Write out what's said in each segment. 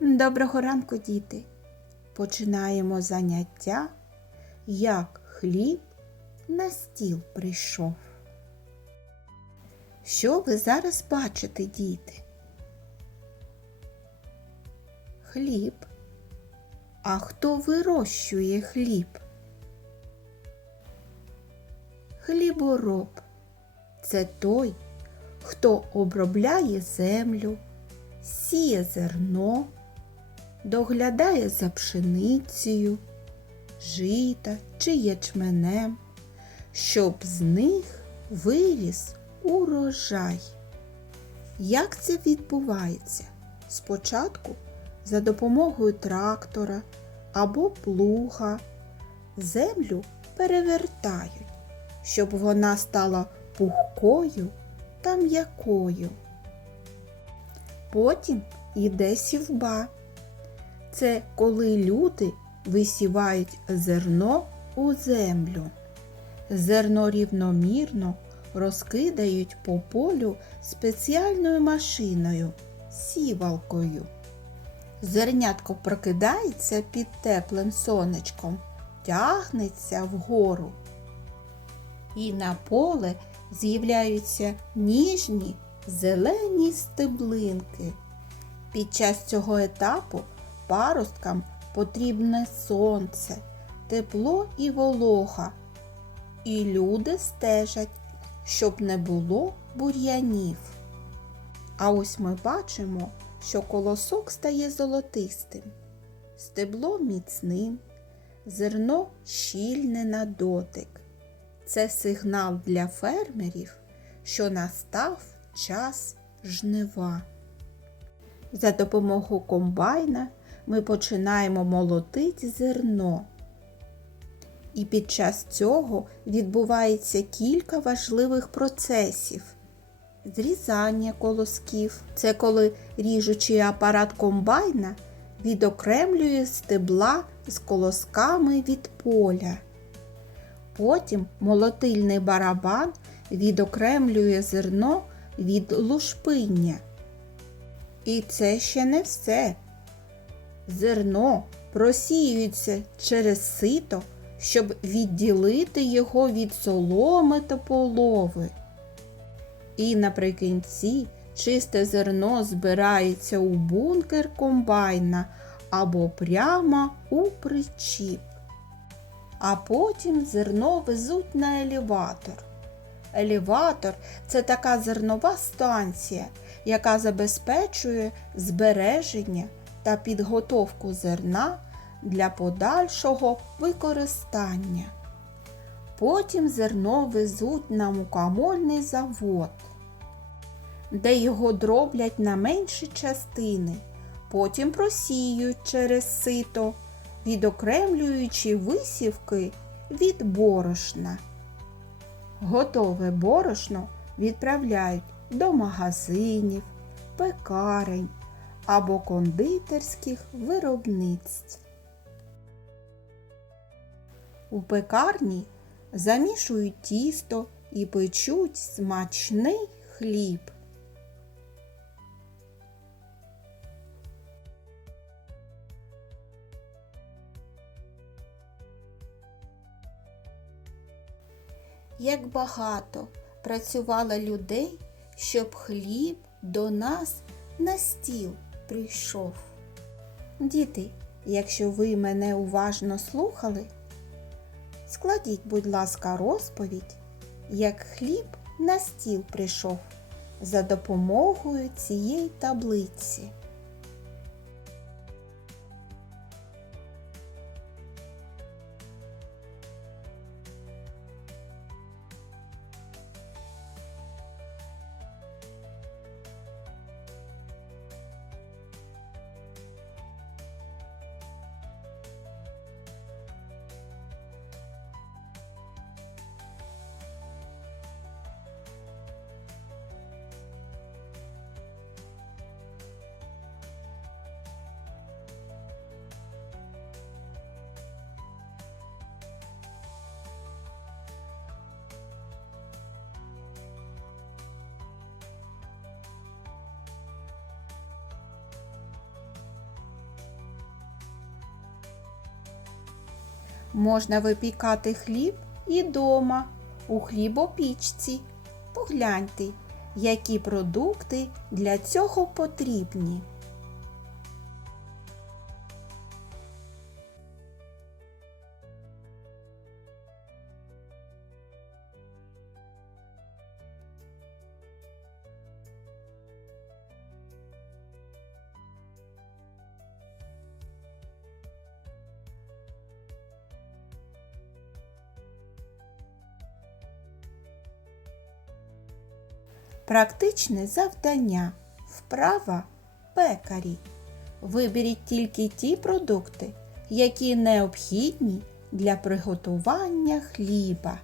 Доброго ранку, діти! Починаємо заняття, як хліб на стіл прийшов. Що ви зараз бачите, діти? Хліб. А хто вирощує хліб? Хлібороб це той, хто обробляє землю, сіє зерно, доглядає за пшеницею, жита чи ячменем, щоб з них виріс урожай. Як це відбувається? Спочатку за допомогою трактора або плуга землю перевертають, щоб вона стала пухкою та м'якою. Потім йде сівба. Це коли люди висівають зерно у землю. Зерно рівномірно розкидають по полю спеціальною машиною сівалкою. Зернятко прокидається під теплим сонечком, тягнеться вгору. І на поле з'являються ніжні зелені стеблинки. Під час цього етапу паросткам потрібне сонце, тепло і волога. І люди стежать, щоб не було бур'янів. А ось ми бачимо, що колосок стає золотистим, стебло міцним, зерно щільне на дотик. Це сигнал для фермерів, що настав час жнива. За допомогою комбайна ми починаємо молотити зерно. І під час цього відбувається кілька важливих процесів. Зрізання колосків це коли ріжучий апарат комбайна відокремлює стебла з колосками від поля. Потім молотильний барабан відокремлює зерно від лушпиння. І це ще не все. Зерно просіюється через сито, щоб відділити його від соломи та полови. І наприкінці чисте зерно збирається у бункер комбайна або прямо у причіп. А потім зерно везуть на елеватор. Елеватор це така зернова станція, яка забезпечує збереження та підготовку зерна для подальшого використання. Потім зерно везуть на мукомольний завод, де його дроблять на менші частини, потім просіюють через сито, відокремлюючи висівки від борошна. Готове борошно відправляють до магазинів, пекарень або кондитерських виробництв. У пекарні замішують тісто і печуть смачний хліб. Як багато працювало людей, щоб хліб до нас на стіл прийшов. Діти, якщо ви мене уважно слухали, складіть, будь ласка, розповідь, як хліб на стіл прийшов за допомогою цієї таблиці. Можна випікати хліб і дома у хлібопічці. Погляньте, які продукти для цього потрібні. Практичне завдання. Вправа пекарі. Виберіть тільки ті продукти, які необхідні для приготування хліба.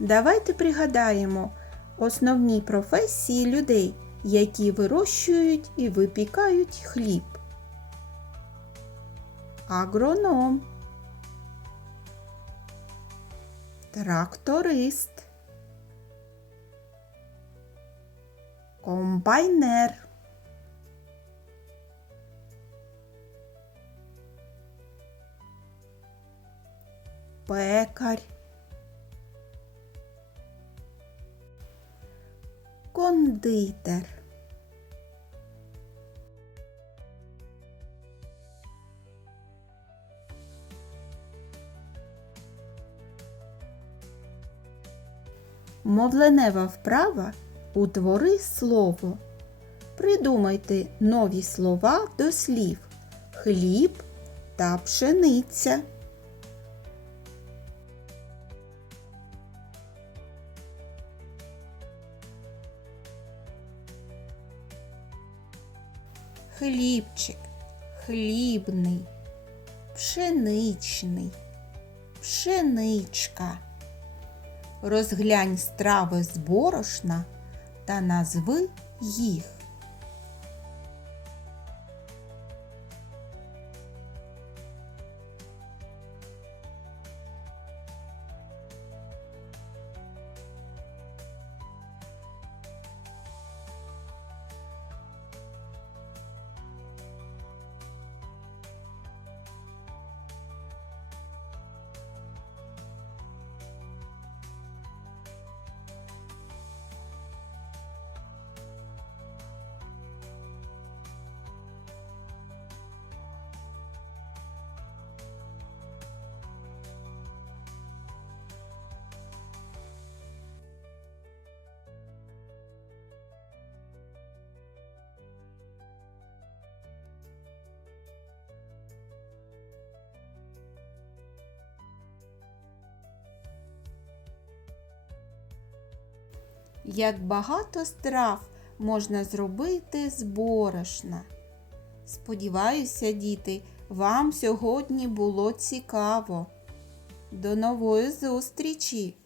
Давайте пригадаємо основні професії людей, які вирощують і випікають хліб. Агроном, тракторист, комбайнер, пекар. Кондитер. Мовленева вправа утвори слово. Придумайте нові слова до слів хліб та пшениця. Хлібчик, хлібний, пшеничний, пшеничка. Розглянь страви з борошна та назви їх. Як багато страв можна зробити з борошна. Сподіваюся, діти, вам сьогодні було цікаво. До нової зустрічі!